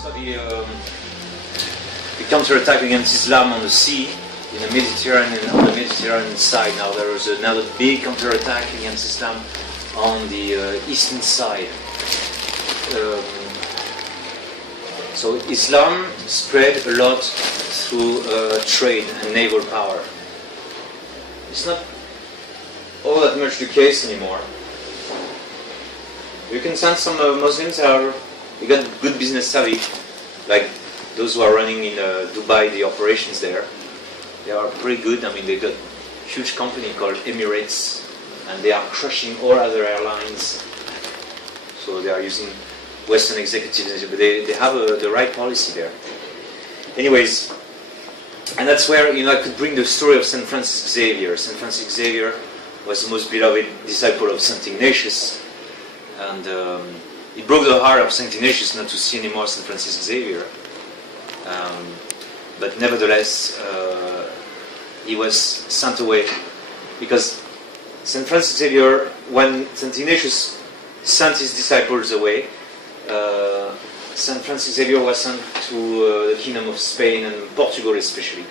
So the counterattack against Islam on the sea, in the Mediterranean, on the Mediterranean side. Now there is another big counterattack against Islam on the eastern side. So Islam spread a lot through trade and naval power. It's not all that much the case anymore. You can sense some Muslims they got good business savvy, like those who are running in Dubai, the operations there. They are pretty good. I mean, they got a huge company called Emirates, and they are crushing all other airlines. So they are using Western executives, but they have the right policy there. Anyways, and that's where I could bring the story of Saint Francis Xavier. Saint Francis Xavier was the most beloved disciple of Saint Ignatius, and it broke the heart of Saint Ignatius not to see anymore Saint Francis Xavier. But nevertheless, he was sent away because Saint Francis Xavier, when Saint Ignatius sent his disciples away, Saint Francis Xavier was sent to the Kingdom of Spain and Portugal especially.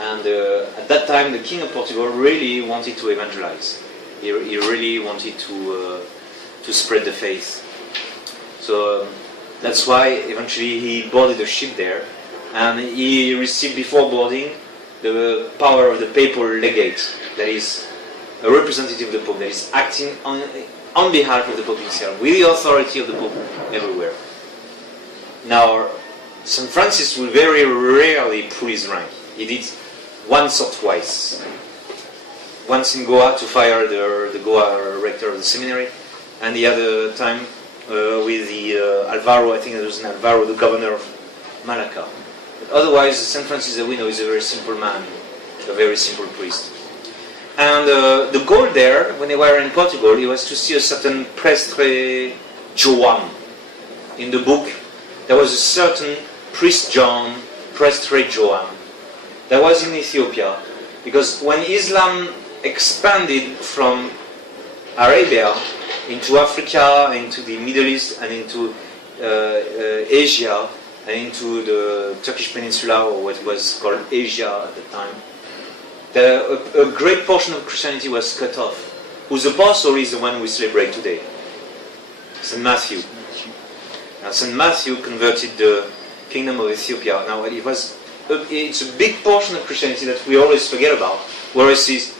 And at that time, the King of Portugal really wanted to evangelize. He really wanted to spread the faith. So that's why eventually he boarded a ship there, and he received before boarding the power of the papal legate, that is a representative of the Pope, that is acting on behalf of the Pope himself, with the authority of the Pope everywhere. Now, St. Francis will very rarely pull his rank. He did once or twice. Once in Goa to fire the Goa rector of the seminary, and the other time with the Alvaro, I think it was Alvaro, the governor of Malacca. But otherwise, St. Francis that we know is a very simple man, a very simple priest. And the goal there, when they were in Portugal, it was to see a certain Prestre Joan. In the book, there was a certain priest John, Prestre Joan, that was in Ethiopia. Because when Islam expanded from Arabia into Africa, into the Middle East, and into Asia, and into the Turkish Peninsula, or what was called Asia at the time, a great portion of Christianity was cut off, whose apostle is the one we celebrate today, St. Matthew. Now, St. Matthew converted the kingdom of Ethiopia. Now, it's a big portion of Christianity that we always forget about, whereas it's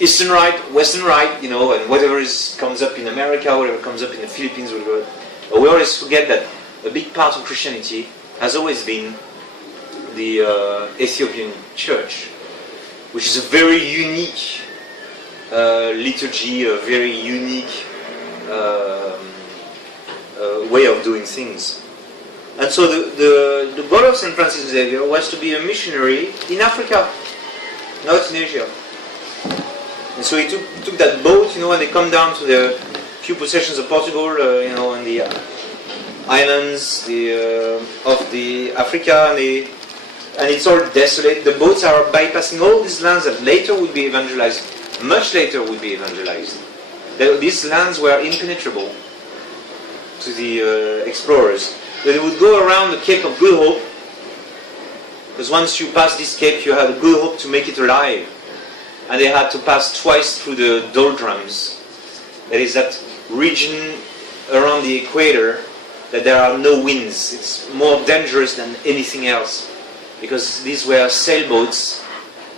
Eastern Rite, Western Rite, and whatever comes up in America, whatever comes up in the Philippines, whatever. But we always forget that a big part of Christianity has always been the Ethiopian church, which is a very unique liturgy, a very unique way of doing things. And so the goal of St. Francis Xavier was to be a missionary in Africa, not in Asia. And so he took that boat, and they come down to the few possessions of Portugal, and the islands of the Africa, and it's all desolate. The boats are bypassing all these lands that later would be evangelized, much later would be evangelized. These lands were impenetrable to the explorers. But they would go around the Cape of Good Hope, because once you pass this cape, you had a good hope to make it alive. And they had to pass twice through the doldrums. That is that region around the equator that there are no winds. It's more dangerous than anything else, because these were sailboats.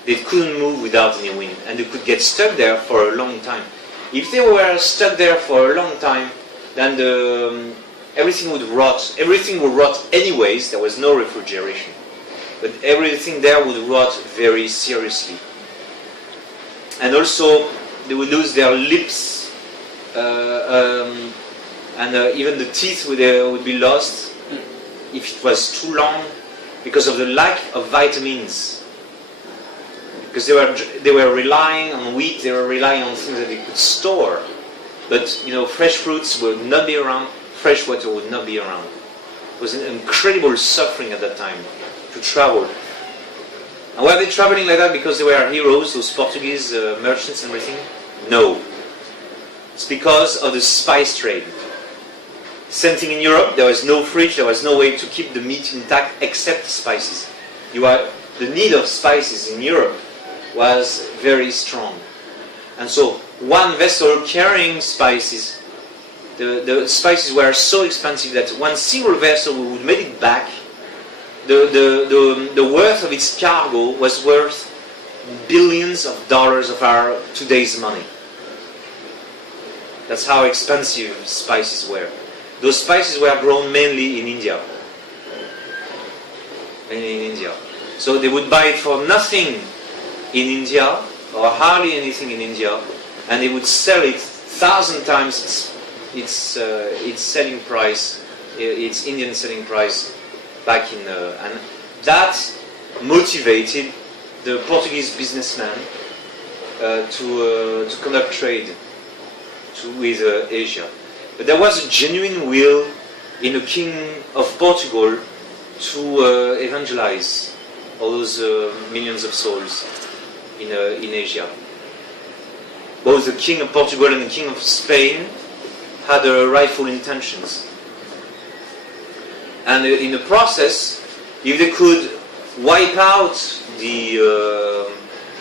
They couldn't move without any wind, and they could get stuck there for a long time. If they were stuck there for a long time, then everything would rot. Everything would rot anyways. There was no refrigeration, but everything there would rot very seriously. And also, they would lose their lips, and even the teeth would be lost if it was too long, because of the lack of vitamins. Because they were relying on wheat, they were relying on things that they could store. But fresh fruits would not be around, fresh water would not be around. It was an incredible suffering at that time to travel. And were they traveling like that because they were heroes, those Portuguese merchants and everything? No. It's because of the spice trade. Same thing in Europe. There was no fridge. There was no way to keep the meat intact except spices. The need of spices in Europe was very strong, and so one vessel carrying spices, the spices were so expensive that one single vessel would make it back. The worth of its cargo was worth billions of dollars of our today's money. That's how expensive spices were. Those spices were grown mainly in India. So they would buy it for nothing in India, or hardly anything in India, and they would sell it 1,000 times its selling price, its Indian selling price, back in. And that motivated the Portuguese businessman to conduct trade with Asia. But there was a genuine will in the king of Portugal to evangelize all those millions of souls in Asia. Both the king of Portugal and the king of Spain had rightful intentions. And in the process, if they could wipe out the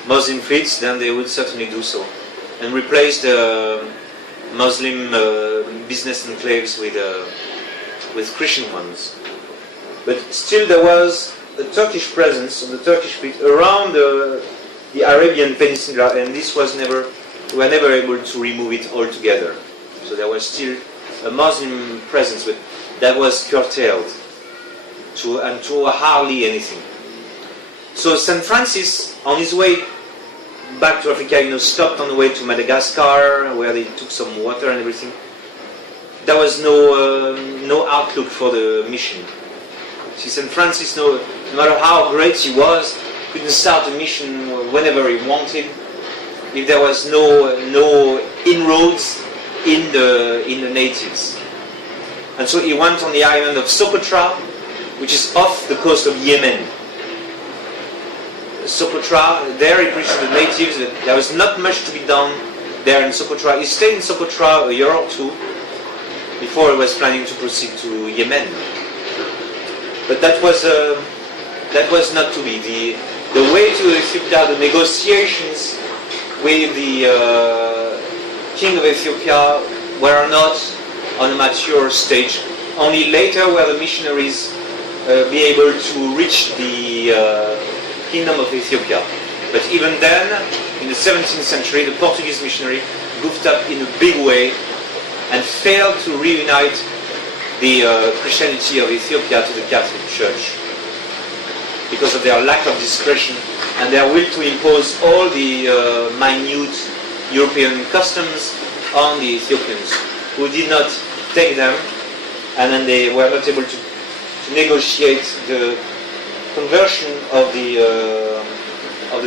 Muslim fleets, then they would certainly do so, and replace the Muslim business enclaves with Christian ones. But still there was a Turkish presence of the Turkish fleet around the Arabian Peninsula, and this was we were never able to remove it altogether. So there was still a Muslim presence, but that was curtailed to hardly anything. So St. Francis, on his way back to Africa, stopped on the way to Madagascar, where they took some water and everything. There was no outlook for the mission. See, St. Francis, no matter how great he was, couldn't start a mission whenever he wanted if there was no inroads in the natives. And so he went on the island of Socotra, which is off the coast of Yemen. Socotra, there he preached to the natives that there was not much to be done there in Socotra. He stayed in Socotra a year or two before he was planning to proceed to Yemen. But that was not to be. The way to Ethiopia, the negotiations with the king of Ethiopia were not on a mature stage. Only later were the missionaries be able to reach the kingdom of Ethiopia. But even then, in the 17th century, the Portuguese missionary goofed up in a big way and failed to reunite the Christianity of Ethiopia to the Catholic Church because of their lack of discretion and their will to impose all the minute European customs on the Ethiopians, who did not take them, and then they were not able to negotiate the conversion of the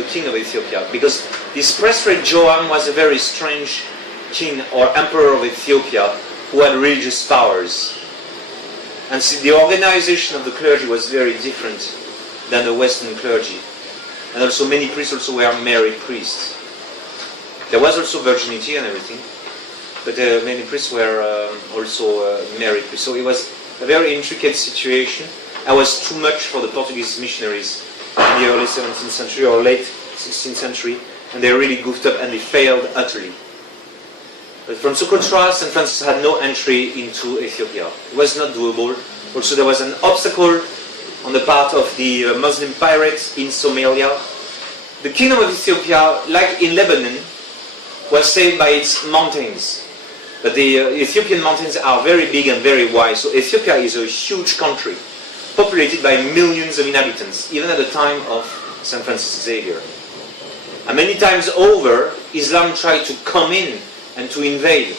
king of Ethiopia, because this Presbyter Joam was a very strange king or emperor of Ethiopia who had religious powers. And see, the organization of the clergy was very different than the Western clergy. And also many priests also were married priests. There was also virginity and everything, but many priests were also married priests. So it was a very intricate situation. It was too much for the Portuguese missionaries in the early 17th century or late 16th century, and they really goofed up and they failed utterly. But from Socotra, St. Francis had no entry into Ethiopia. It was not doable. Also, there was an obstacle on the part of the Muslim pirates in Somalia. The kingdom of Ethiopia, like in Lebanon, was saved by its mountains. But the Ethiopian mountains are very big and very wide. So Ethiopia is a huge country, populated by millions of inhabitants, even at the time of St. Francis Xavier. And many times over, Islam tried to come in and to invade.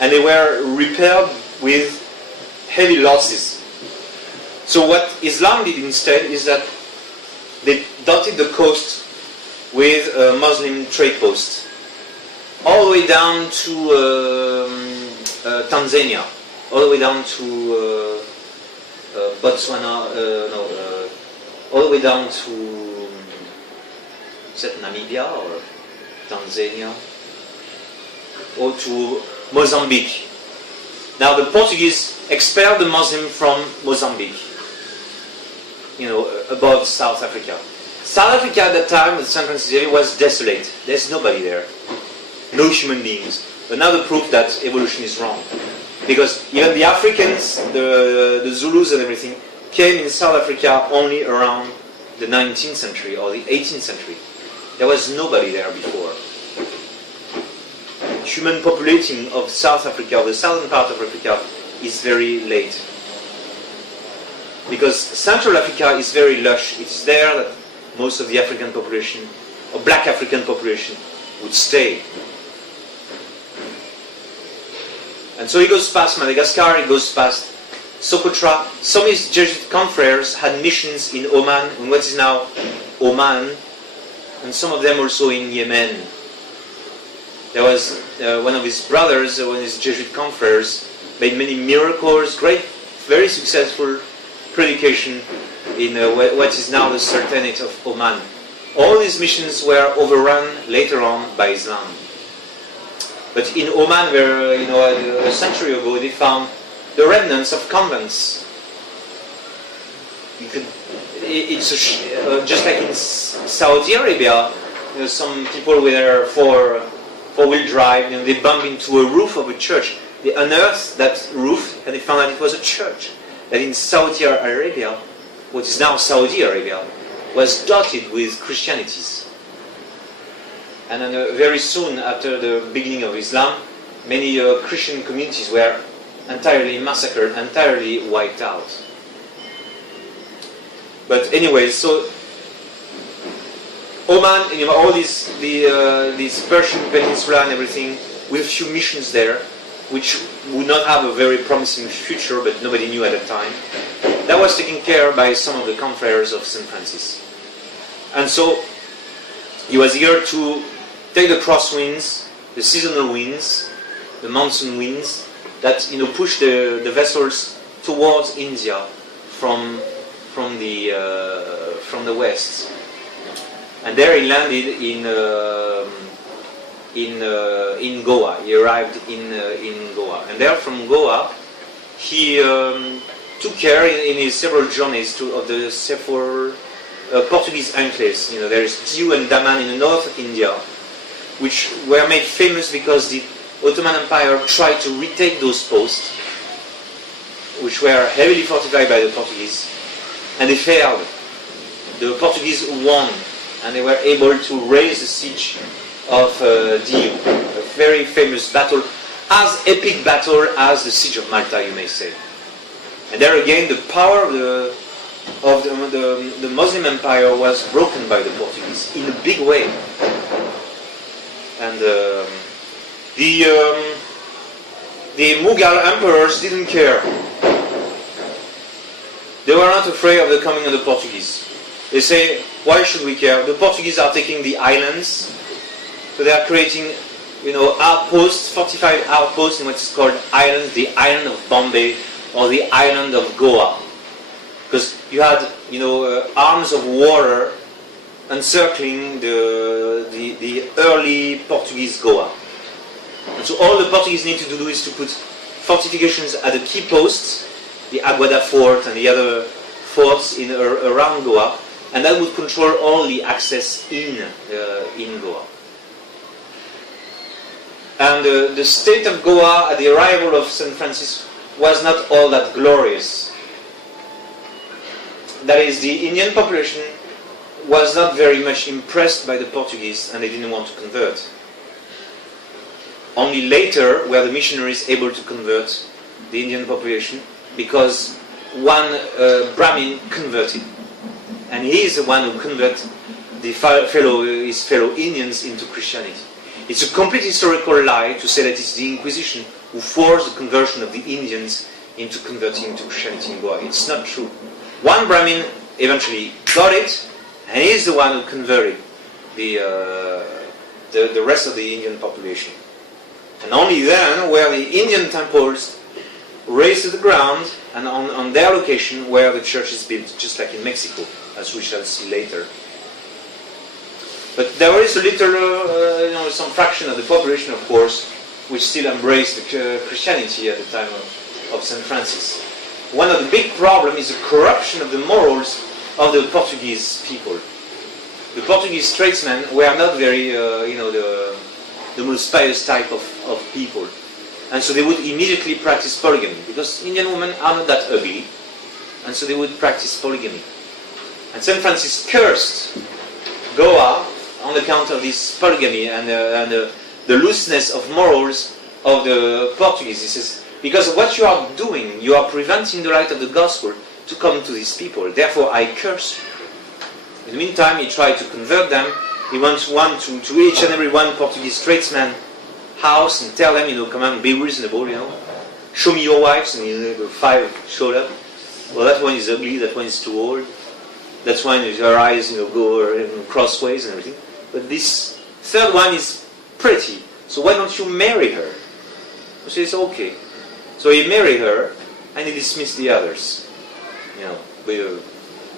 And they were repelled with heavy losses. So what Islam did instead is that they dotted the coast with Muslim trade posts, all the way down to Tanzania, all the way down to Botswana, all the way down to, is that Namibia or Tanzania? Or to Mozambique. Now the Portuguese expelled the Muslim from Mozambique, above South Africa. South Africa at that time, the San Francisco area, was desolate. There's nobody there. No human beings. Another proof that evolution is wrong. Because even the Africans, the Zulus and everything, came in South Africa only around the 19th century or the 18th century. There was nobody there before. Human populating of South Africa, the southern part of Africa, is very late. Because Central Africa is very lush. It's there that most of the African population, or black African population, would stay. And so it goes past Madagascar, it goes past Socotra. Some of these Jesuit confreres had missions in Oman, in what is now Oman, and some of them also in Yemen. There was one of his brothers, one of his Jesuit confreres, made many miracles, great, very successful predication in what is now the Sultanate of Oman. All these missions were overrun later on by Islam. But in Oman, where a century ago, they found the remnants of convents. It's just like in Saudi Arabia, some people with their four-wheel drive, they bump into a roof of a church. They unearthed that roof and they found that it was a church. That in Saudi Arabia, what is now Saudi Arabia, was dotted with Christianities. And then very soon after the beginning of Islam, many Christian communities were entirely massacred, entirely wiped out. But anyway, so Oman, all these Persian Peninsula and everything, with a few missions there, which would not have a very promising future, but nobody knew at the time. That was taken care of by some of the confreres of St. Francis. And so he was here to take the crosswinds, the seasonal winds, the monsoon winds, that push the vessels towards India from the west. And there he landed in Goa. He arrived in Goa, and there from Goa he took care in his several journeys of the several Portuguese enclaves. There is Diu and Daman in the north of India, which were made famous because the Ottoman Empire tried to retake those posts, which were heavily fortified by the Portuguese, and they failed. The Portuguese won, and they were able to raise the siege of Diu, a very famous battle, as epic battle as the siege of Malta, you may say. And there again, the power of the Muslim Empire was broken by the Portuguese in a big way. And the Mughal emperors didn't care. They were not afraid of the coming of the Portuguese. They say, why should we care? The Portuguese are taking the islands, so they are creating, outposts, fortified outposts in what is called islands, the island of Bombay or the island of Goa. Because you had, arms of water encircling the early Portuguese Goa. And so all the Portuguese need to do is to put fortifications at the key posts, the Aguada fort and the other forts around Goa, and that would control all the access in Goa. And the state of Goa at the arrival of St. Francis was not all that glorious. That is, the Indian population was not very much impressed by the Portuguese, and they didn't want to convert. Only later were the missionaries able to convert the Indian population, because one Brahmin converted, and he is the one who converted his fellow Indians into Christianity. It's a complete historical lie to say that it's the Inquisition who forced the conversion of the Indians into converting into Christianity in Goa. It's not true. One Brahmin eventually got it, and he is the one who converted the rest of the Indian population. And only then were the Indian temples raised to the ground, and on their location where the church is built, just like in Mexico, as we shall see later. But there is a little, some fraction of the population, of course, which still embraced Christianity at the time of St. Francis. One of the big problems is the corruption of the morals of the Portuguese people. The Portuguese tradesmen were not very, the most pious type of people. And so they would immediately practice polygamy, because Indian women are not that ugly, and so they would practice polygamy. And St. Francis cursed Goa on account of this polygamy and the looseness of morals of the Portuguese. He says, because of what you are doing, you are preventing the light of the gospel to come to these people. Therefore, I curse you. In the meantime, he tried to convert them. He went to each and every one Portuguese tradesman house and tell them, come on, be reasonable, show me your wives, and the 5 showed up. Well, that one is ugly, that one is too old, that's one her eyes, go crossways and everything. But this third one is pretty, so why don't you marry her? So he says, okay. So he married her, and he dismissed the others, with a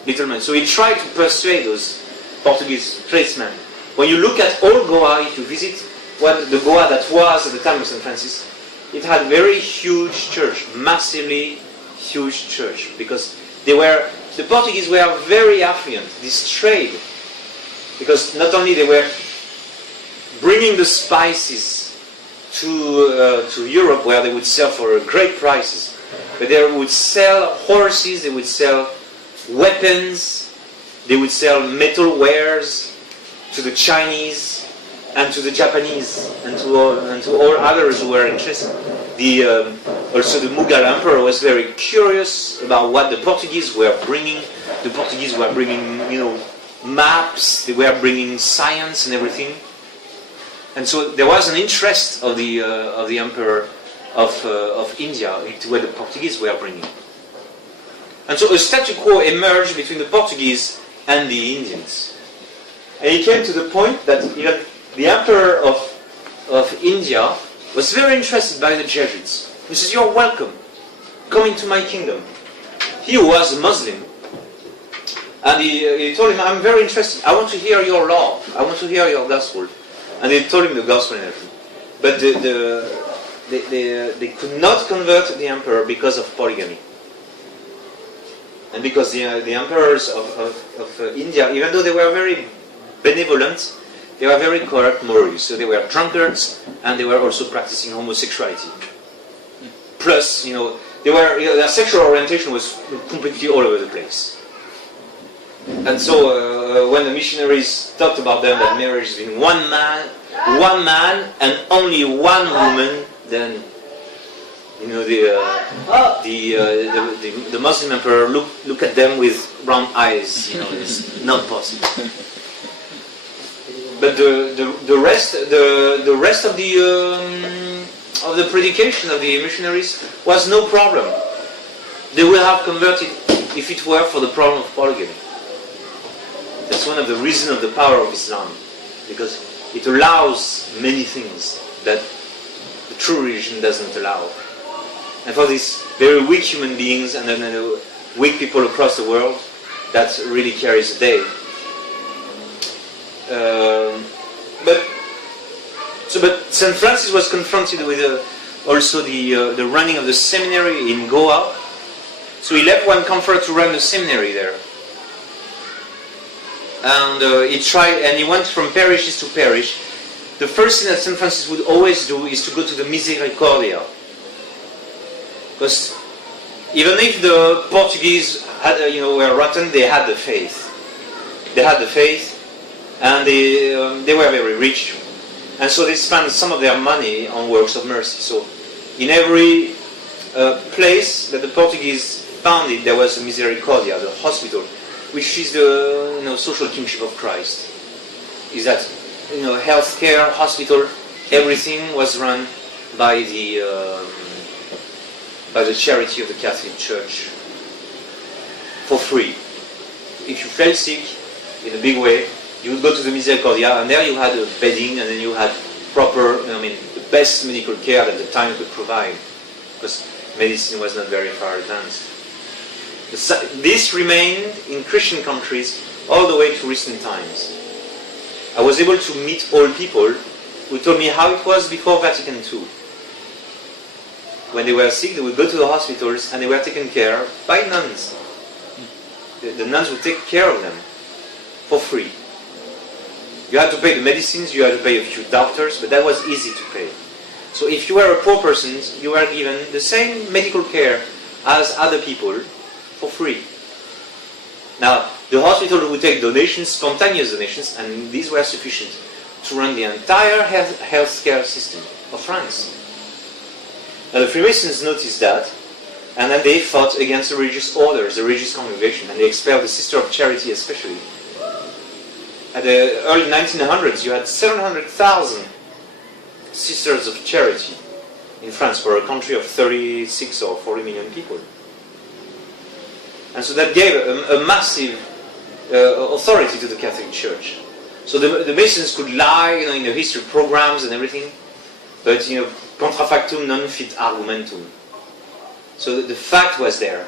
little man. So he tried to persuade those Portuguese tradesmen. When you look at old Goa, if you visit what the Goa that was at the time of St. Francis, it had very huge church, massively huge church, because the Portuguese were very affluent. This trade, because not only they were bringing the spices to Europe, where they would sell for great prices, but they would sell horses, they would sell weapons, they would sell metal wares to the Chinese and to the Japanese and to all others who were interested. Also the Mughal emperor was very curious about what the Portuguese were bringing. The Portuguese were bringing, maps, they were bringing science and everything. And so there was an interest of the emperor of India into what the Portuguese were bringing. And so a statu quo emerged between the Portuguese and the Indians. And it came to the point that even the emperor of India was very interested by the Jesuits. He says, you're welcome, come into my kingdom. He was a Muslim. And he told him, I'm very interested, I want to hear your law, I want to hear your gospel. And they told him the gospel and everything. But they could not convert the emperor because of polygamy. And because the emperors of India, even though they were very benevolent, they were very corrupt morally. So they were drunkards, and they were also practicing homosexuality. Plus, their sexual orientation was completely all over the place. And so when the missionaries talked about them, that marriage is between one man and only one woman, then the Muslim emperor look at them with round eyes. It's not possible. But the rest of the predication of the missionaries was no problem. They would have converted if it were for the problem of polygamy. That's one of the reasons of the power of Islam, because it allows many things that the true religion doesn't allow. And for these very weak human beings and then weak people across the world, that really carries the day. But St. Francis was confronted with also the running of the seminary in Goa. So he left one comfort to run the seminary there. And he went from parishes to parish. The first thing that St. Francis would always do is to go to the Misericordia. Because even if the Portuguese were rotten, they had the faith. They had the faith, and they were very rich. And so they spent some of their money on works of mercy. So in every place that the Portuguese founded, there was a Misericordia, the hospital, which is the social kingship of Christ. Is that healthcare, hospital, everything was run by the charity of the Catholic Church for free. If you fell sick in a big way, you would go to the Misericordia, and there you had a bedding, and then you had proper, the best medical care that the time could provide, because medicine was not very far advanced. This remained in Christian countries all the way to recent times. I was able to meet old people who told me how it was before Vatican II. when they were sick, they would go to the hospitals and they were taken care of by nuns. The nuns would take care of them for free. You had to pay the medicines, you had to pay a few doctors, but that was easy to pay. So if you were a poor person, you were given the same medical care as other people for free. Now, the hospital would take donations, spontaneous donations, and these were sufficient to run the entire healthcare system of France. Now, the Freemasons noticed that, and then they fought against the religious orders, the religious congregation, and they expelled the Sister of Charity especially. At the early 1900s, you had 700,000 Sisters of Charity in France for a country of 36 or 40 million people. And so that gave a massive authority to the Catholic Church. So the Masons could lie, in the history programs and everything, but contra factum non fit argumentum. So the fact was there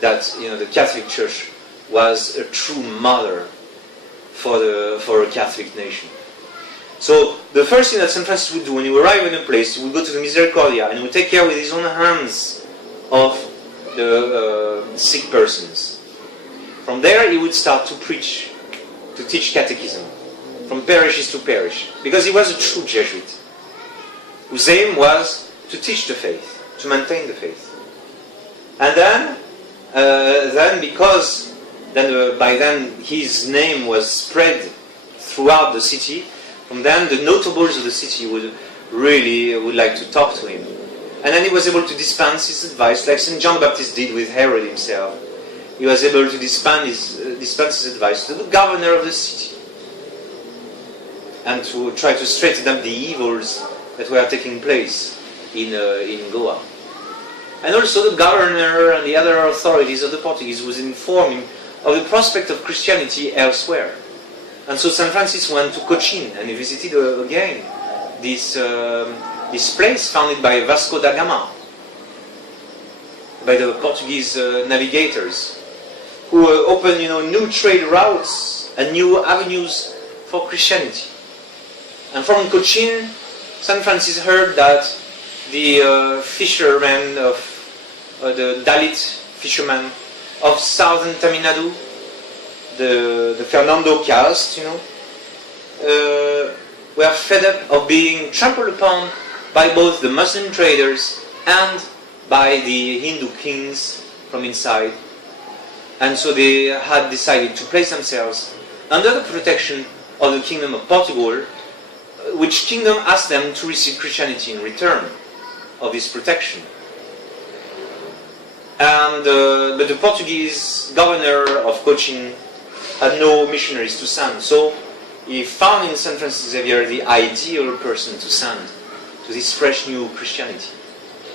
that the Catholic Church was a true mother for a Catholic nation. So the first thing that St. Francis would do when he would arrive in a place, he would go to the Misericordia and he would take care with his own hands of the sick persons. From there he would start to preach, to teach catechism, from parishes to parish, because he was a true Jesuit, whose aim was to teach the faith, to maintain the faith. And then because by then his name was spread throughout the city, from then the notables of the city would like to talk to him. And then he was able to dispense his advice, like St. John the Baptist did with Herod himself. He was able to dispense his advice to the governor of the city and to try to straighten up the evils that were taking place in Goa. And also the governor and the other authorities of the Portuguese was informing of the prospect of Christianity elsewhere. And so St. Francis went to Cochin and he visited again this place founded by Vasco da Gama, by the Portuguese navigators, who opened new trade routes and new avenues for Christianity. And from Cochin, St. Francis heard that the fishermen of the Dalit fishermen of southern Tamil Nadu, the Fernando caste, were fed up of being trampled upon by both the Muslim traders and by the Hindu kings from inside. And so they had decided to place themselves under the protection of the Kingdom of Portugal, which kingdom asked them to receive Christianity in return of this protection. And but the Portuguese governor of Cochin had no missionaries to send, so he found in St. Francis Xavier the ideal person to send to this fresh new Christianity.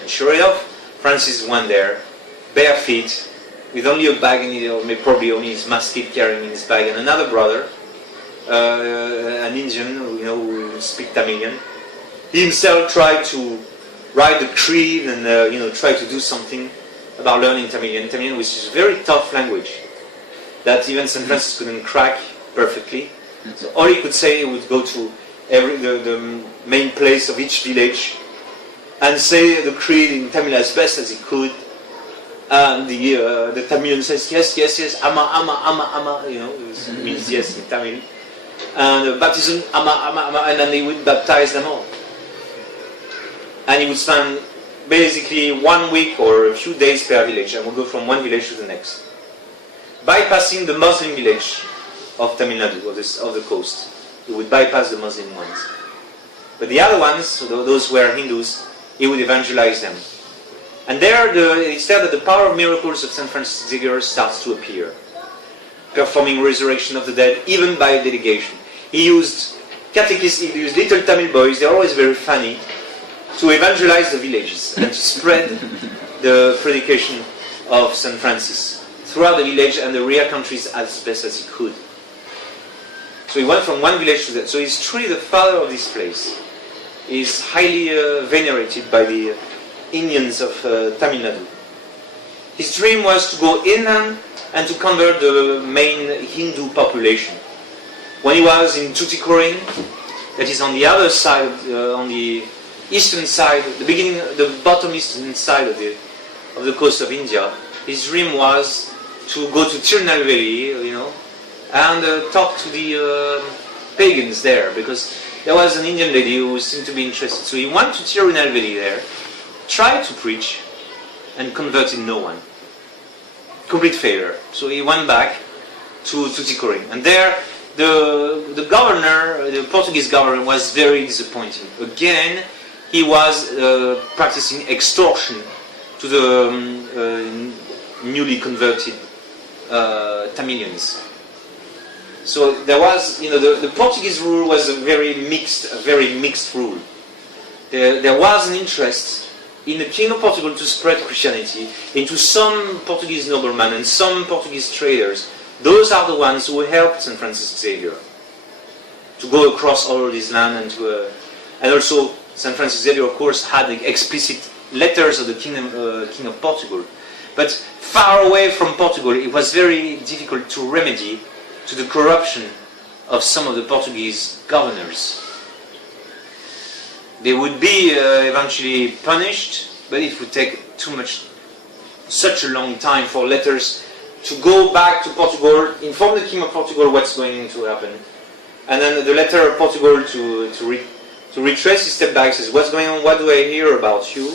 And sure enough, Francis went there, bare feet, with only a bag, or probably only his musket carrying in his bag, and another brother, an Indian, who speak Tamilian. He himself tried to write the creed and try to do something about learning Tamilian, which is a very tough language that even St. Francis couldn't crack perfectly. So all he could say, he would go to the main place of each village and say the creed in Tamil as best as he could. And the Tamilian says, yes, ama, it means yes in Tamil. And baptism, ama, and then he would baptize them all. And he would spend basically 1 week or a few days per village, and would go from one village to the next, bypassing the Muslim village of Tamil Nadu, of the coast. He would bypass the Muslim ones. But the other ones, so those who were Hindus, he would evangelize them. And there it's there that the power of miracles of St. Francis Xavier starts to appear, performing resurrection of the dead, even by delegation. He used catechists, he used little Tamil boys, they're always very funny, to evangelize the villages and to spread the predication of St. Francis throughout the village and the rear countries as best as he could. So he went from one village to that. So he's truly the father of this place. He's highly venerated by the Indians of Tamil Nadu. His dream was to go inland and to convert the main Hindu population. When he was in Tuticorin, that is on the other side, on the eastern side, the bottom eastern side of the coast of India. His dream was to go to Tirunelveli, and talk to the pagans there, because there was an Indian lady who seemed to be interested. So he went to Tirunelveli there, tried to preach, and converted no one. Complete failure. So he went back to Tuticorin, and there the governor, the Portuguese governor, was very disappointed. Again, he was practicing extortion to the newly converted Tamilians. So there was, the Portuguese rule was a very mixed rule. There was an interest in the King of Portugal to spread Christianity into some Portuguese noblemen and some Portuguese traders. Those are the ones who helped St. Francis Xavier to go across all this land and also St. Francis Xavier, of course, had the explicit letters of the King of Portugal. But far away from Portugal, it was very difficult to remedy to the corruption of some of the Portuguese governors. They would be eventually punished, but it would take such a long time for letters to go back to Portugal, inform the King of Portugal what's going to happen, and then the letter of Portugal to retrace his step back, says, "What's going on? What do I hear about you?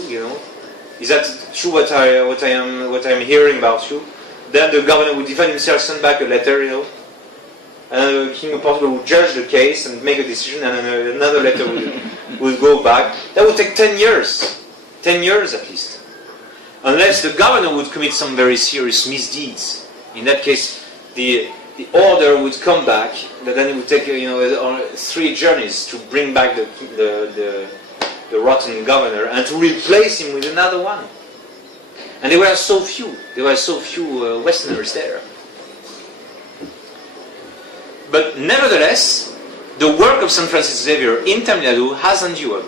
Is that true? What I'm hearing about you?" Then the governor would defend himself, send back a letter, and the King of Portugal would judge the case and make a decision, and then another letter would go back. That would take 10 years. 10 years at least. Unless the governor would commit some very serious misdeeds. In that case, the order would come back, but then it would take 3 journeys to bring back the rotten governor and to replace him with another one. And there were so few Westerners there. But nevertheless, the work of St. Francis Xavier in Tamil Nadu has endured.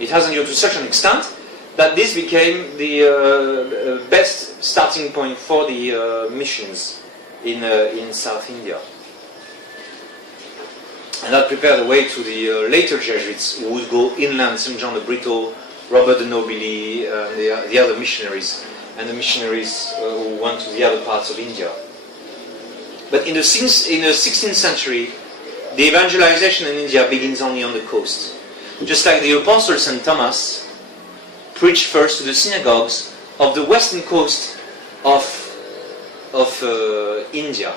It has endured to such an extent that this became the best starting point for the missions in South India. And that prepared the way to the later Jesuits who would go inland, St. John de Brito, Robert de Nobili, the other missionaries, and the missionaries who went to the other parts of India. But in the 16th century, the evangelization in India begins only on the coast. Just like the Apostle St. Thomas preached first to the synagogues of the western coast of India.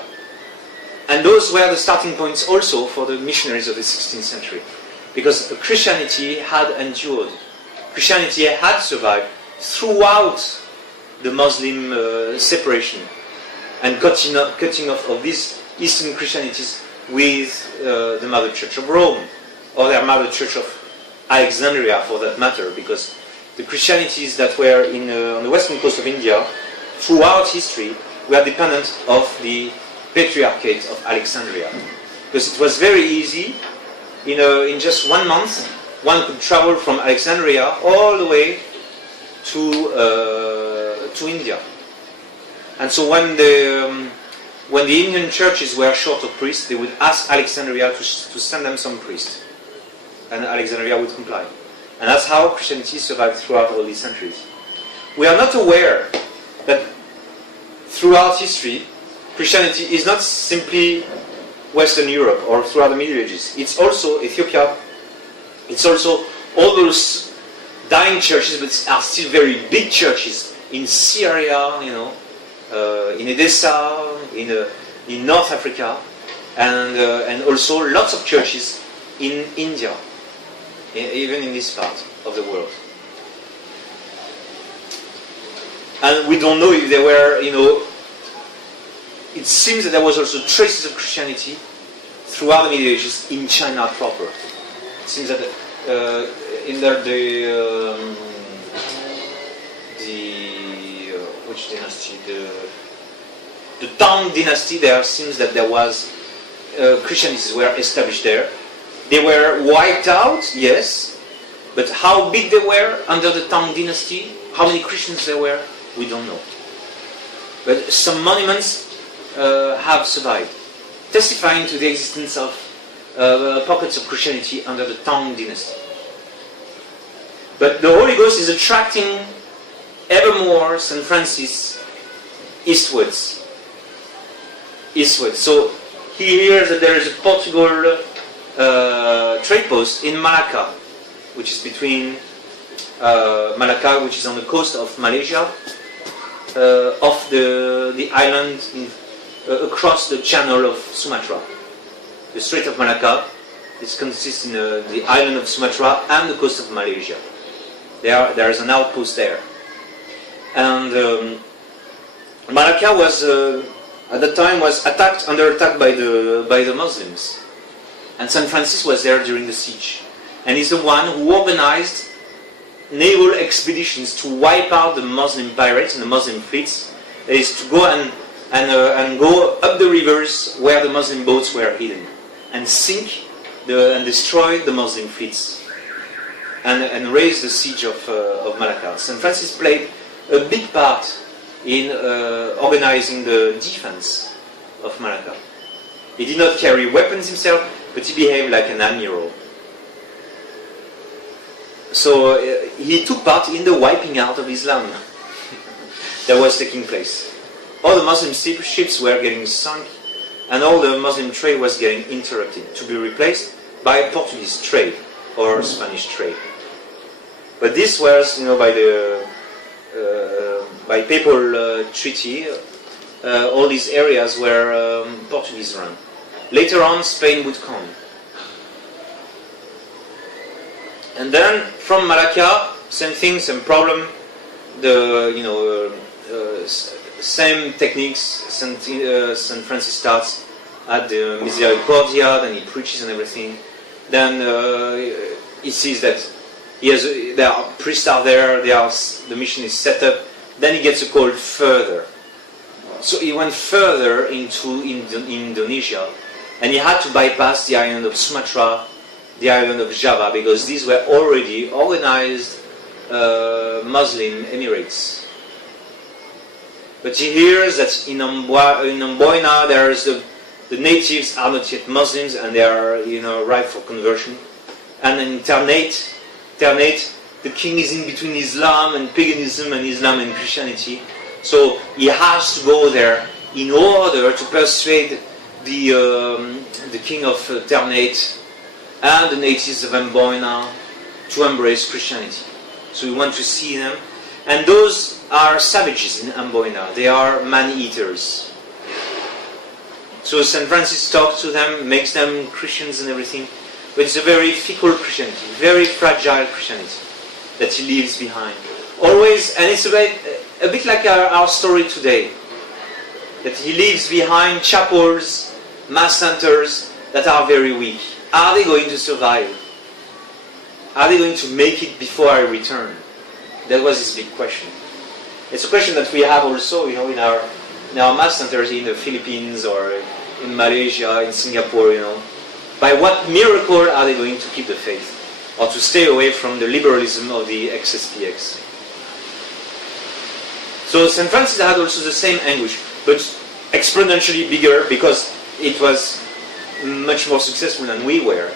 And those were the starting points also for the missionaries of the 16th century. Because Christianity had endured. Christianity had survived throughout the Muslim separation and cutting off of these Eastern Christianities with the Mother Church of Rome, or their Mother Church of Alexandria for that matter, because the Christianities that were on the western coast of India throughout history were dependent of the Patriarchate of Alexandria. Because it was very easy, in just 1 month, one could travel from Alexandria all the way to India. And so when the Indian churches were short of priests, they would ask Alexandria to send them some priests. And Alexandria would comply. And that's how Christianity survived throughout all these centuries. We are not aware that throughout history, Christianity is not simply Western Europe or throughout the Middle Ages. It's also Ethiopia. It's also all those dying churches, but are still very big churches in Syria, in Edessa, in North Africa, and also lots of churches in India, even in this part of the world. And we don't know if there were, it seems that there was also traces of Christianity throughout the Middle Ages in China proper. It seems that in there which dynasty? The Tang dynasty. There seems that there was Christianities were established there. They were wiped out, yes, but how big they were under the Tang dynasty, how many Christians there were, we don't know. But some monuments have survived, testifying to the existence of pockets of Christianity under the Tang dynasty. But the Holy Ghost is attracting evermore St. Francis eastwards. So he hears that there is a Portugal trade post in Malacca, which is between Malacca, which is on the coast of Malaysia, off the island across the channel of Sumatra. The Strait of Malacca, this consists in the island of Sumatra and the coast of Malaysia. There is an outpost there. And Malacca was, at that time, was under attack by the Muslims. And St. Francis was there during the siege. And he's the one who organized naval expeditions to wipe out the Muslim pirates and the Muslim fleets. That is to go and go up the rivers where the Muslim boats were hidden and sink and destroy the Muslim fleets and raise the siege of Malacca. St. Francis played a big part in organizing the defense of Malacca. He did not carry weapons himself, but he behaved like an admiral. So he took part in the wiping out of Islam that was taking place. All the Muslim ships were getting sunk, and all the Muslim trade was getting interrupted, to be replaced by Portuguese trade or Spanish trade. But this was, by papal treaty, all these areas were Portuguese run. Later on, Spain would come. And then from Malacca, same thing, same problem. Same techniques. St. Francis starts at the Misericordia, then he preaches and everything. Then he sees that there are priests are there. The mission is set up. Then he gets a call further. So he went further into Indonesia, and he had to bypass the island of Sumatra, the island of Java, because these were already organized Muslim emirates. But he hears that in Amboina the natives are not yet Muslims and they are ripe for conversion. And in Ternate, the king is in between Islam and paganism and Islam and Christianity. So he has to go there in order to persuade the king of Ternate and the natives of Amboina to embrace Christianity. So we want to see them. And those are savages in Amboina. They are man-eaters. So St. Francis talks to them, makes them Christians and everything. But it's a very fickle Christianity, very fragile Christianity that he leaves behind. Always, and it's a bit like our story today. That he leaves behind chapels, mass centers that are very weak. Are they going to survive? Are they going to make it before I return? That was his big question. It's a question that we have also, in our mass centers in the Philippines or in Malaysia, in Singapore, By what miracle are they going to keep the faith? Or to stay away from the liberalism of the XSPX? So St. Francis had also the same anguish, but exponentially bigger because it was much more successful than we were.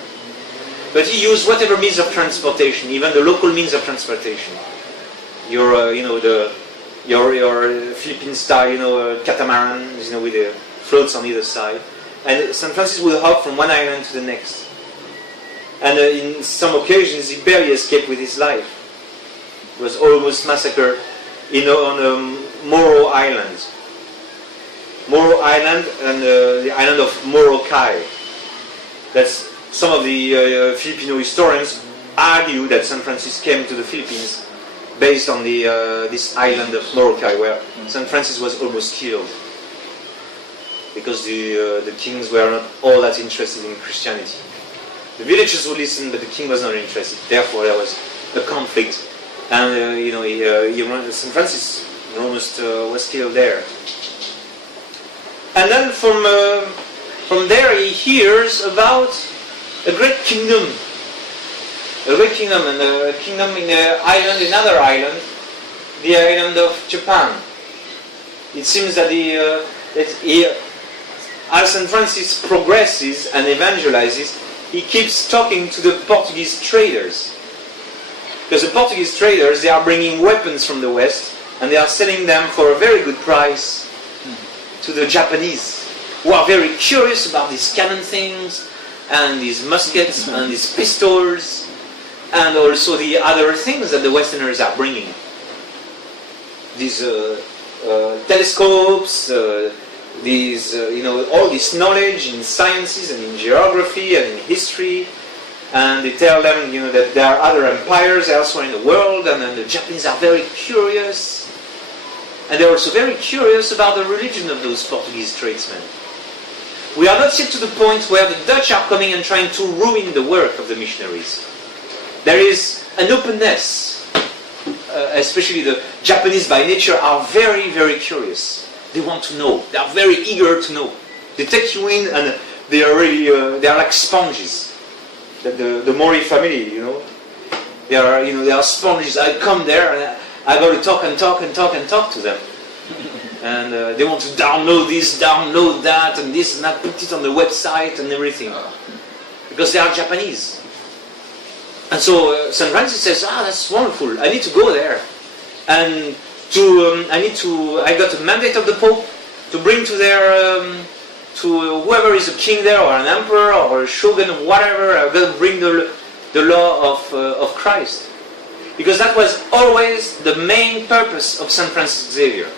But he used whatever means of transportation, even the local means of transportation. Your Philippine style, catamaran, with the floats on either side. And St. Francis would hop from one island to the next. And in some occasions, he barely escaped with his life. He was almost massacred, on Moro Island. Moro Island and the island of Morokai. That's some of the Filipino historians argue that St. Francis came to the Philippines based on this island of Morokai, where St. Francis was almost killed because the kings were not all that interested in Christianity. The villagers would listen, but the king was not interested. Therefore, there was a conflict, and St. Francis almost was killed there. And then from there, he hears about a great kingdom. A great kingdom, and a kingdom in another island, the island of Japan. It seems that as St. Francis progresses and evangelizes, he keeps talking to the Portuguese traders. Because the Portuguese traders, they are bringing weapons from the West, and they are selling them for a very good price to the Japanese, who are very curious about these cannon things, and these muskets, and these pistols, and also the other things that the Westerners are bringing. These telescopes, these, all this knowledge in sciences and in geography and in history, and they tell them, that there are other empires elsewhere in the world, and then the Japanese are very curious, and they're also very curious about the religion of those Portuguese tradesmen. We are not yet to the point where the Dutch are coming and trying to ruin the work of the missionaries. There is an openness, especially the Japanese by nature are very, very curious. They want to know. They are very eager to know. They take you in and they are really, they are like sponges. The Mori family, they are sponges. I come there and I go to talk and talk and talk and talk to them. And they want to download this, download that, and this and that, put it on the website and everything. Because they are Japanese. And so St. Francis says, that's wonderful, I need to go there. And I got a mandate of the Pope to bring to their, to whoever is a king there, or an emperor, or a shogun, or whatever, I'm going to bring the law of Christ. Because that was always the main purpose of St. Francis Xavier.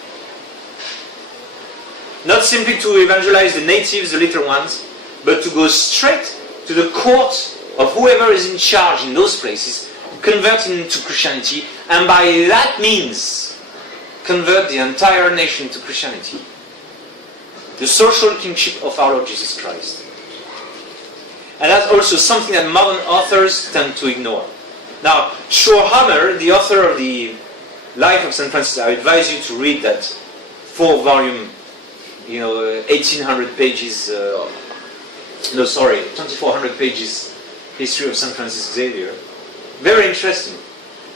Not simply to evangelize the natives, the little ones, but to go straight to the court of whoever is in charge in those places, convert into Christianity, and by that means convert the entire nation to Christianity. The social kingship of our Lord Jesus Christ. And that's also something that modern authors tend to ignore. Now, Schorhammer, the author of the Life of St. Francis, I advise you to read that 4-volume, 1,800 pages, 2,400 pages history of St. Francis Xavier. Very interesting.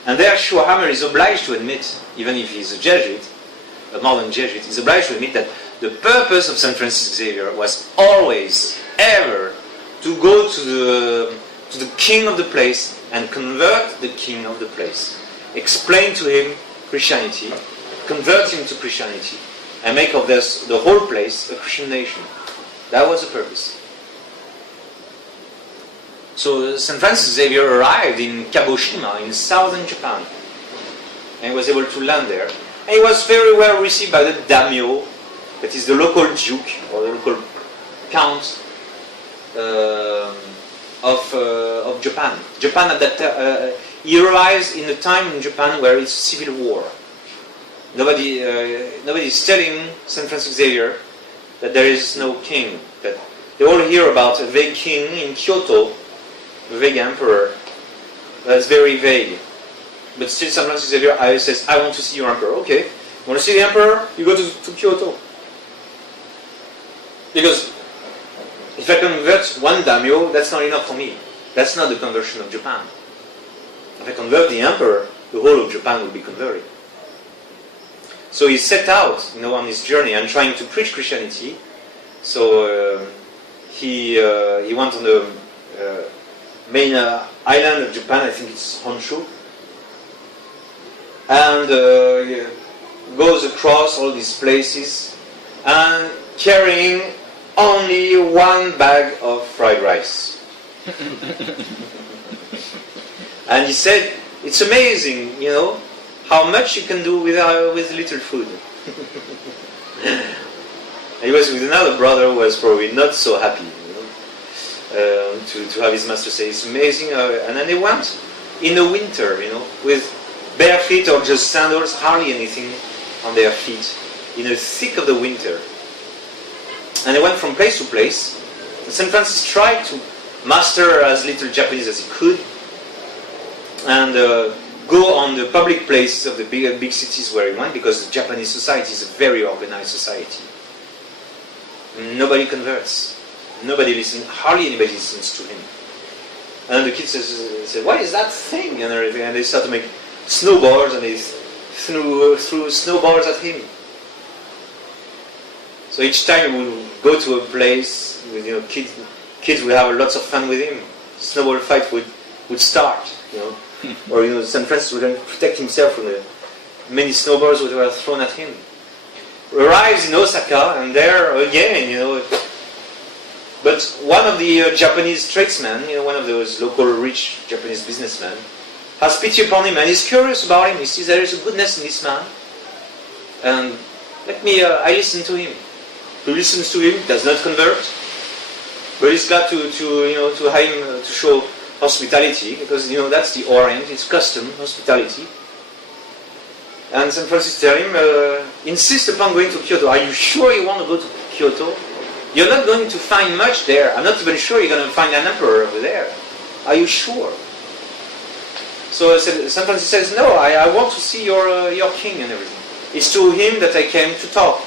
And there Schorhammer is obliged to admit, even if he's a Jesuit, a modern Jesuit, he's obliged to admit that the purpose of St. Francis Xavier was always, ever, to go to the king of the place and convert the king of the place. Explain to him Christianity, convert him to Christianity, and make of this, the whole place, a Christian nation. That was the purpose. So St. Francis Xavier arrived in Kagoshima in southern Japan, and was able to land there. And he was very well received by the daimyo, that is the local duke or the local count of Japan. Japan at that he arrives in a time in Japan where it's civil war. Nobody is telling St. Francis Xavier that there is no king. That they all hear about a vague king in Kyoto, a vague emperor. That's very vague. But still St. Francis Xavier says, I want to see your emperor. Okay, you want to see the emperor? You go to Kyoto. Because if I convert one daimyo, that's not enough for me. That's not the conversion of Japan. If I convert the emperor, the whole of Japan will be converted. So he set out, on his journey and trying to preach Christianity. So he went on the main island of Japan, I think it's Honshu, and goes across all these places and carrying only one bag of fried rice. And he said, it's amazing, how much you can do with little food. He was with another brother who was probably not so happy, to have his master say, it's amazing. And then they went in the winter, with bare feet or just sandals, hardly anything on their feet, in the thick of the winter. And they went from place to place. And St. Francis tried to master as little Japanese as he could, and go on the public places of the big cities where he went, because the Japanese society is a very organized society. Nobody converts. Nobody listens. Hardly anybody listens to him. And the kids say, what is that thing? And everything. And they start to make snowballs, and they threw snowballs at him. So each time we would go to a place with kids would have lots of fun with him. Snowball fight would start. Or St. Francis was going to protect himself from the many snowballs that were thrown at him. Arrives in Osaka, and there again, But one of the Japanese tradesmen, one of those local rich Japanese businessmen, has pity upon him and is curious about him. He sees there is a goodness in this man, and I listen to him. He listens to him, does not convert, but he's glad to have him to show hospitality, because that's the Orient, it's custom, hospitality. And St. Francis tells him, insist upon going to Kyoto. Are you sure you want to go to Kyoto? You're not going to find much there. I'm not even sure you're going to find an emperor over there. Are you sure? So St. Francis says, no, I want to see your king and everything. It's to him that I came to talk.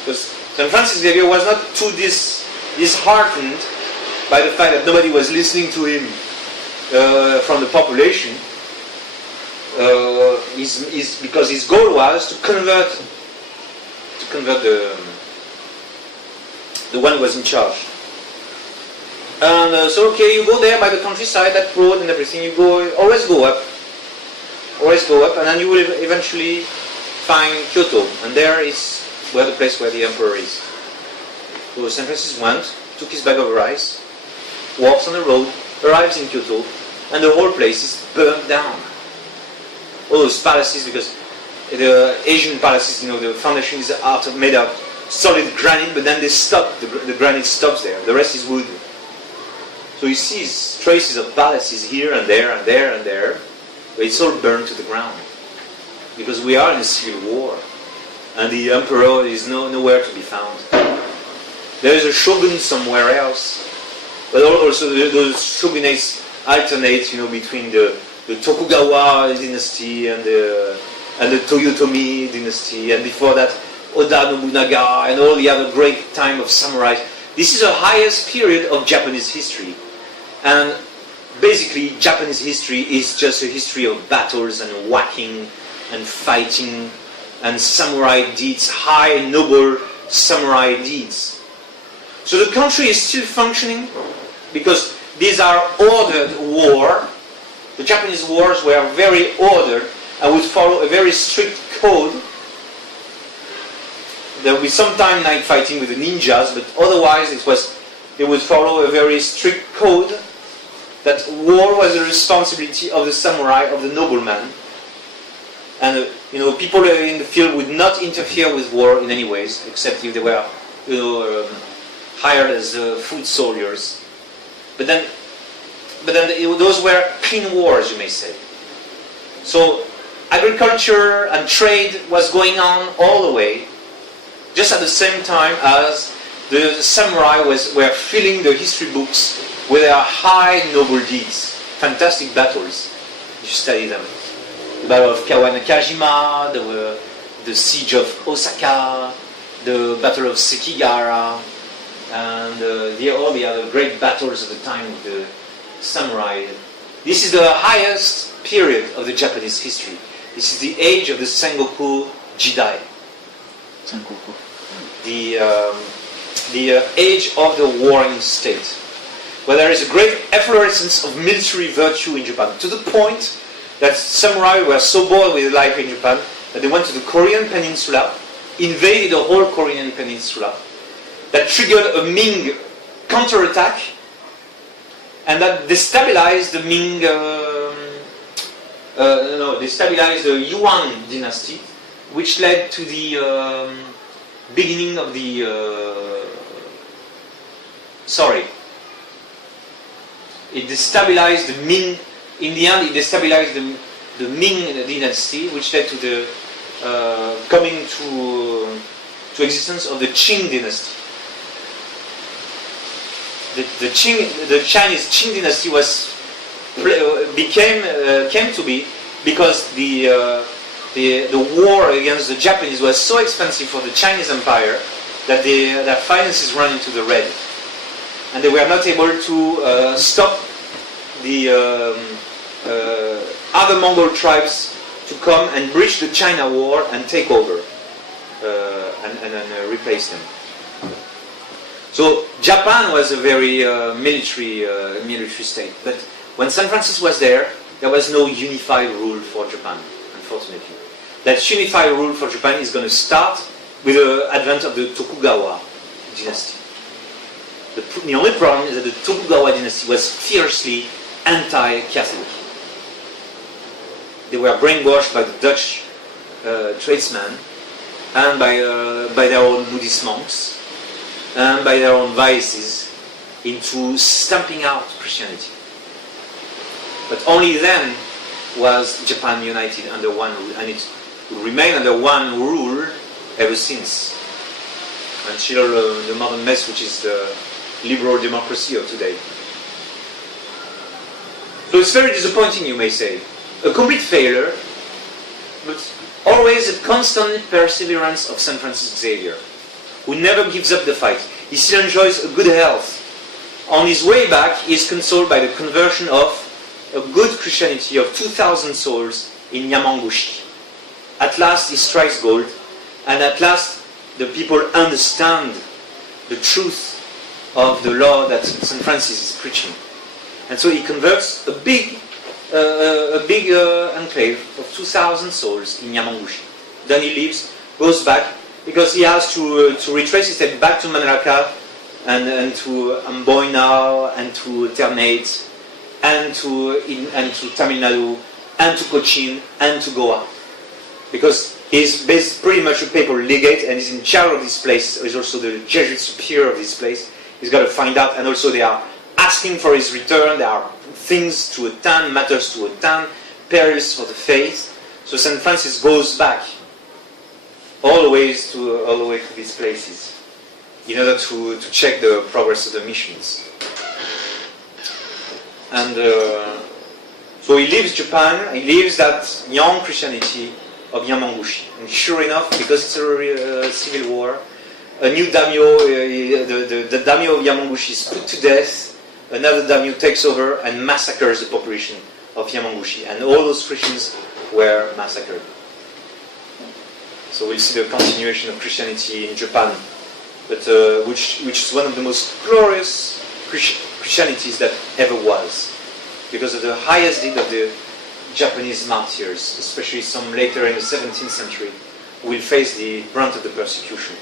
Because St. Francis Xavier was not too disheartened by the fact that nobody was listening to him from the population. Because his goal was to convert the one who was in charge. And so you go there by the countryside, that road and everything. You always go up, and then you will eventually find Kyoto, and there is the place where the emperor is. So St. Francis went, took his bag of rice, walks on the road, arrives in Kyoto, and the whole place is burned down. All those palaces, because the Asian palaces, the foundation is made of solid granite, but then they stop, the granite stops there, the rest is wood. So you see traces of palaces here and there and there and there, but it's all burned to the ground. Because we are in a civil war, and the emperor is nowhere to be found. There is a shogun somewhere else, but also those shogunates alternate, between the Tokugawa dynasty and the Toyotomi dynasty, and before that Oda Nobunaga and all the other great time of samurais. This is the highest period of Japanese history, and basically Japanese history is just a history of battles and whacking and fighting and samurai deeds, high noble samurai deeds. So the country is still functioning because these are ordered war. The Japanese wars were very ordered and would follow a very strict code. There would be sometime night fighting with the ninjas, but otherwise they would follow a very strict code that war was the responsibility of the samurai, of the nobleman. And people in the field would not interfere with war in any ways, except if they were hired as foot soldiers. But then those were clean wars, you may say. So agriculture and trade was going on all the way, just at the same time as the samurai were filling the history books with their high noble deeds, fantastic battles. You study them. The Battle of Kawanakajima, the Siege of Osaka, the Battle of Sekigahara, and all the other great battles of the time of the samurai. This is the highest period of the Japanese history. This is the age of the Sengoku Jidai. Sengoku. The age of the warring state, where there is a great efflorescence of military virtue in Japan, to the point that samurai were so bored with life in Japan that they went to the Korean peninsula, invaded the whole Korean peninsula, that triggered a Ming counterattack, and that destabilized the Ming, destabilized the Yuan dynasty, which led to the beginning of the, it destabilized the Ming. In the end, it destabilized the Ming dynasty, which led to the coming to existence of the Qing dynasty. The Chinese Qing dynasty came to be because the war against the Japanese was so expensive for the Chinese Empire that their finances ran into the red, and they were not able to stop the other Mongol tribes to come and breach the China War and take over and replace them. So Japan was a very military state, but When St. Francis was there was no unified rule for Japan, unfortunately. That unified rule for Japan is going to start with the advent of the Tokugawa dynasty. The only problem is that the Tokugawa dynasty was fiercely anti-Catholic. They were brainwashed by the Dutch tradesmen and by their own Buddhist monks and by their own vices into stamping out Christianity. But only then was Japan united under one rule, and it will remain under one rule ever since, until the modern mess, which is the liberal democracy of today. So it's very disappointing, you may say. A complete failure, but always a constant perseverance of St. Francis Xavier, who never gives up the fight. He still enjoys a good health. On his way back, he is consoled by the conversion of a good Christianity of 2,000 souls in Yamaguchi. At last he strikes gold, and at last the people understand the truth of the law that St. Francis is preaching. And so he converts a big enclave of 2,000 souls in Yamaguchi. Then he leaves, goes back, because he has to retrace his step back to Manraka and to Amboina and to Ternate and to Tamil Nadu and to Cochin and to Goa. Because he's pretty much a papal legate and is in charge of this place. He's also the Jesuit superior of this place. He's got to find out, and also they are asking for his return. There are things to attend, matters to attend, perils for the faith. So St. Francis goes back all the way to these places in order to check the progress of the missions. And so he leaves Japan, he leaves that young Christianity of Yamaguchi. And sure enough, because it's a civil war, a new daimyo, the daimyo of Yamaguchi is put to death, another daimyo takes over and massacres the population of Yamaguchi. And all those Christians were massacred. So we'll see the continuation of Christianity in Japan, but which is one of the most glorious Christianities that ever was, because of the highest deed of the Japanese martyrs, especially some later in the 17th century, will face the brunt of the persecution.